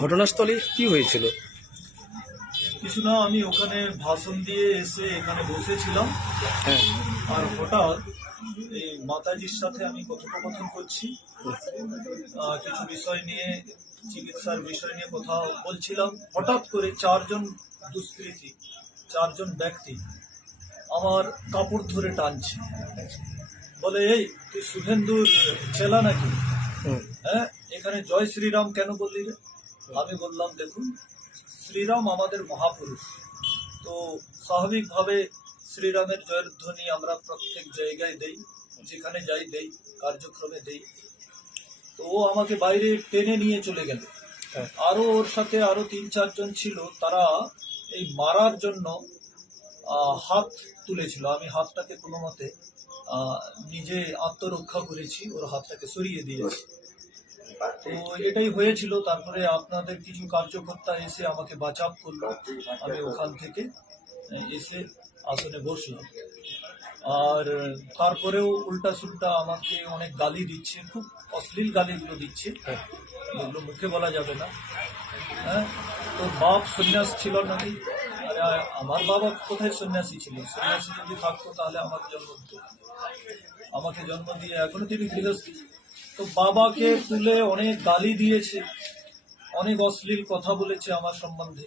ঘটনাস্থলে কি হয়েছিল? কিছু না, আমি ওখানে ভাষণ দিয়ে এসে এখানে বসেছিলাম। হ্যাঁ। আর হঠাৎ এই মাতাজির সাথে আমি কথোপকথন করছি, কিছু বিষয় নিয়ে, চিকিৎসার বিষয় নিয়ে কথা বলছিলাম। হঠাৎ করে চারজন ব্যক্তি আমার কাপড় ধরে টানছে, বলে, এই তুই শুভেন্দুর চেলা নাকি? হ্যাঁ, এখানে জয় শ্রীরাম কেন বললি রে? আমি বললাম, দেখুন, শ্রীরাম আমাদের মহাপুরুষ, তো স্বাভাবিকভাবে শ্রীরামের জয়ের ধ্বনি আমরা প্রত্যেক জায়গায় দেই, যেখানে যাই দেই, কার্যক্রমে দেই। তো ও আমাকে বাইরে টেনে নিয়ে চলে গেল। আরো ওর সাথে আরো 3-4 জন ছিল, তারা এই মারার জন্য হাত তুলেছিল। আমি হাতটাকে কোনো মতে নিজে আত্মরক্ষা করেছি, ওর হাতটাকে সরিয়ে দিয়েছি। তো এটাই হয়েছিল। তারপরে আপনাদের কিছু কার্যকর্তা এসে আমাকে বাঁচাও করলো। আমি ওখান থেকে এসে আসনে বসলাম। আর তারপরেও উল্টা সুল্টা আমাকে অনেক গালি দিচ্ছে, খুব অশ্লীল গালিগুলো দিচ্ছে, এগুলো মুখে বলা যাবে না। হ্যাঁ, তো বাপ সন্ন্যাস ছিল নাকি? আরে আমার বাবা কোথায় সন্ন্যাসী ছিল? সন্ন্যাসী যদি থাকতো তাহলে আমাকে জন্ম দিয়ে এখনো তিনি গৃহস্থী। তো বাবাকে তুলে অনেক গালি দিয়েছে, অনেক অশ্লীল কথা বলেছে আমার সম্বন্ধে,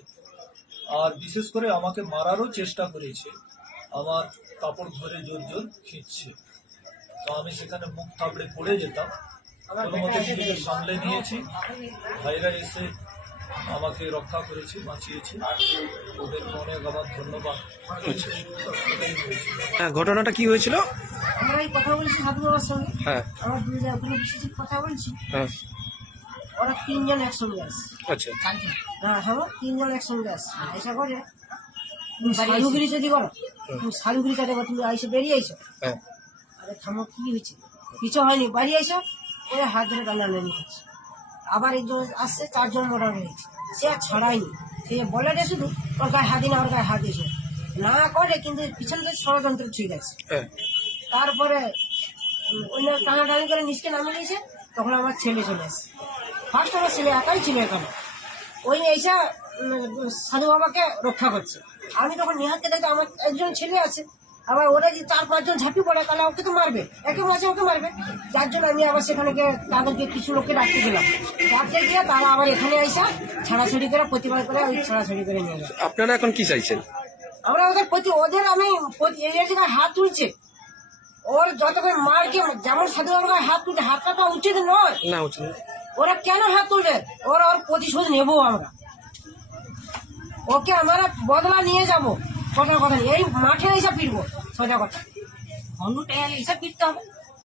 আর বিশেষ করে আমাকে মারারও চেষ্টা করেছে। আমার কাপড় ধরে জোর জোর খিঁচছে। তো আমি সেখানে মুখ থাবড়ে পড়ে যেতাম, কোনো মতে নিজেকে সামলে নিয়েছি। ভাইরা এসে আমাকে রক্ষা করেছে, বাঁচিয়েছে, ওদেরকে অনেক আমার ধন্যবাদ। হ্যাঁ, ঘটনাটা কি হয়েছিল? আমরা এই কথা বলছি সাধু বাবার সঙ্গে। হ্যাঁ। আমার ওখানে বিশেষ কথা বলছি। হ্যাঁ। ওরা 3 জন একসঙ্গে আসছে। আচ্ছা। হ্যাঁ, হ্যাঁ, 3 জন একসঙ্গে আসছে। আইসা করে তুমি সাধুগিরি যদি করো, তুমি সাধুগিরি চাটে তুমি আইসে বেরিয়ে আইসো। হ্যাঁ। আরে থামো, কি হয়েছে? কিছু হয়নি, বাড়ি আইসো। ওরা হাত ধরে টানাটানি করছে। আবার একজন আসছে, 4 জন মোটামুটি হয়েছে। সে আর ছাড়ায়নি, সে বলে রে শুধু ওর গায়ে হাত দিন, ওর গায়ে হাত দিয়েছে না করে, কিন্তু পিছন থেকে ষড়যন্ত্র ঠিক আছে। তারপরে অন্য টানাটানি করে নিচকে নামিয়ে নিয়েছে। তখন আমার ছেলে চলে আসছে। ফার্স্ট আমার ছেলে একাই ছিল এখানে, ওই এসে সাধু বাবাকে রক্ষা করছে। আমি তখন নিহাতকে দেখতে, আমার একজন ছেলে আছে, আবার ওরা যে 4-5 জন ঝাঁপি পড়ে, তাহলে ওকে তো মারবে, একে মাঝে ওকে মারবে। যার জন্য আমি আবার সেখানে গিয়ে তাদেরকে কিছু লোককে ডাকতে গেলাম। ডাকতে গিয়ে তারা আবার এখানে এসে ছাড়াছড়ি করে, প্রতিবাদ করে ওই ছাড়াছড়ি করে নিয়ে গেল। আপনারা এখন কি চাইছেন? আমরা ওদের আমি এই জায়গায় হাত তুলছে, ওর যতক্ষণ মারকে যেমন সাধু বাবার হাত তুলছে, হাতটা তো উচিত নয় না, উচিত না। ওরা কেন হাত তুলবে? ওর প্রতিশোধ নেবো আমরা, ওকে আমরা বদলা নিয়ে যাবো। কথা এই মাঠে এসে ফিরবো, সোজা কথা। ঘন্টা এসে ফিরতে হবে।